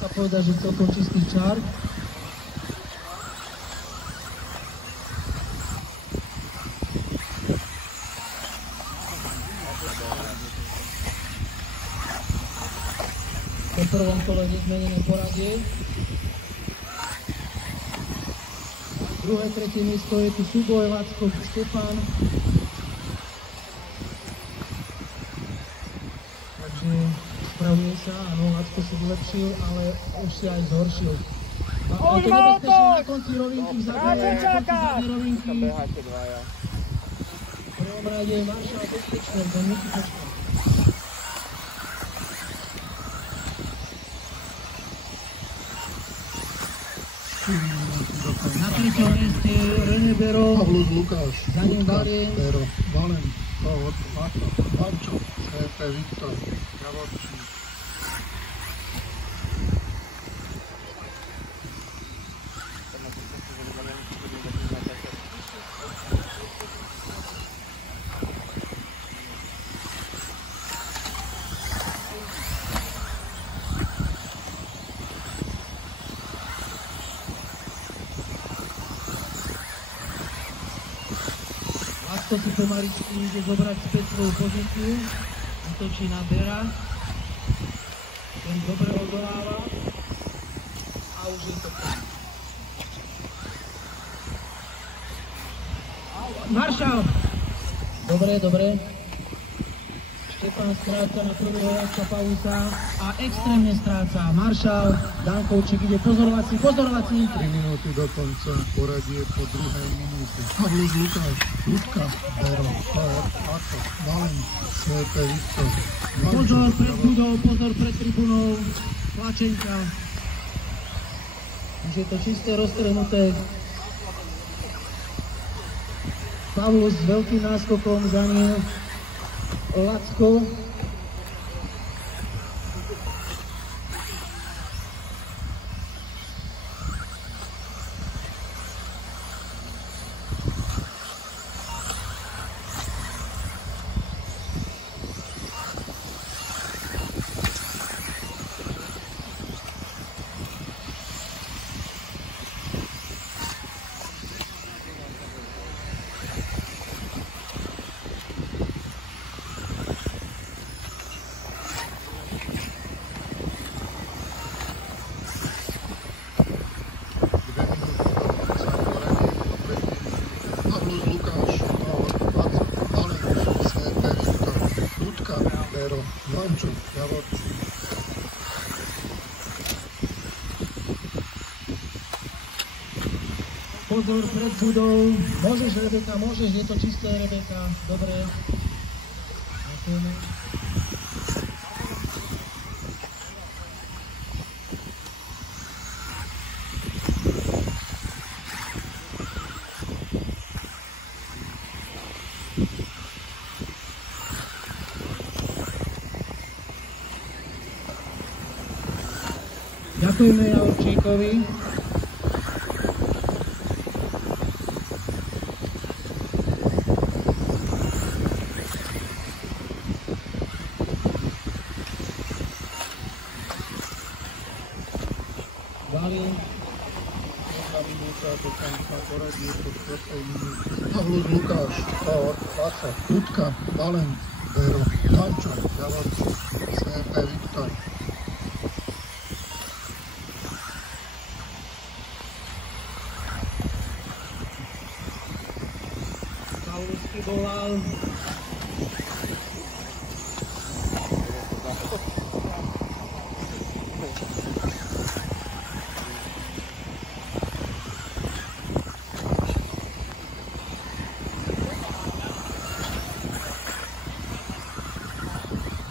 sa povedať, že celkom čistý čár. Po prvom kole nezmenené poradie. Druhé, tretie miesto je tu súboj Lacko Štefan. Takže spravuje sa, áno, Lacko si vylepšil, ale už si aj zhoršil. A je to nebezpečné na konci rovinky v zadnej rovinky. V prvom rade Maršal bezpečný, ten musí počkať. Na treťom mieste René Bero, Pavlus Lukáš, za ním Valien, Bero, Valen, Pavod, Mato, Pančo, CP Viktor, Javorčík. To si pomaličky ide zobrať späť svoju pozíciu, útočí na Bera, ten dobre odoláva a už je to tam. Maršal! Dobre, dobre. Štefan stráca na prvého jazdca Paulusa a extrémne stráca. Maršal, Dankovčík ide pozorovací. 3 minúty do konca, poradie po druhej minúte. Pavlus Lukáš, Ľudka, Bero, Pavod, Mato, Valen, CP Viktor. Pozor pred budou, pozor pred tribunou, tlačenka. Už je to čisté, roztrhnuté. Pavlus s veľkým náskokom, za ním Lacko. Pančo, Javorčík. Pozor pred budou. Môžeš, Rebeka, môžeš, je to čisté, Rebeka. Dobre. Ďakujeme. Ďakujeme Javorčíkovi. Valien. Pavlus Lukáš, Pavod, Mato, Ľudka, Valen, Bero, Pančo, Javorčík, CP Viktor. Pauluský volal.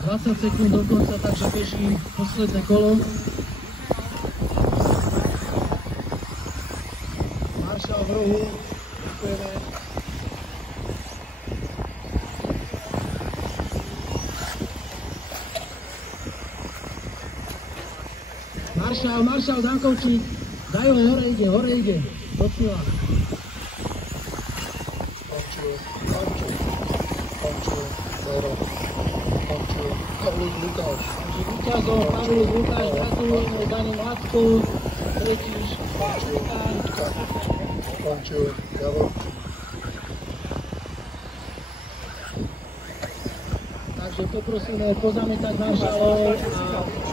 ...20 sekúnd do konca, takže beží posledné kolo. Maršal v rohu, ďakujeme. Maršal, Dankovčík, daj ho, hore ide, do cieľa. Pančo, Bero, Pančo. Skončil Pavlus Lukáš. Takže víťazom Pavlus Lukáš, gratulujeme danú matku. Tretí Skončil Javor. Takže poprosíme pozametať maršalov a